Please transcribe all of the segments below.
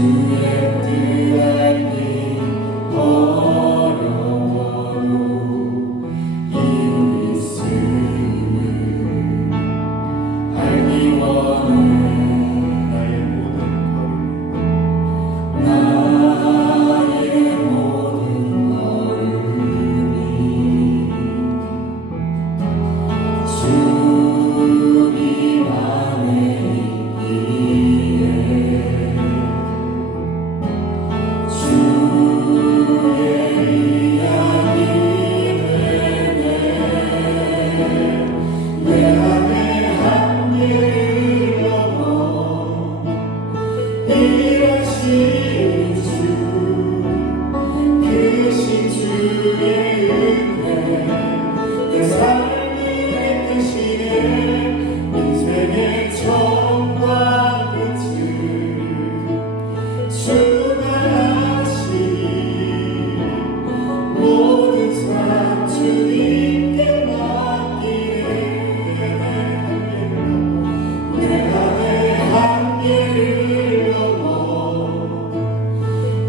to hear.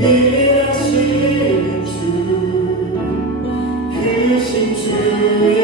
일하시는 주, 계신 주.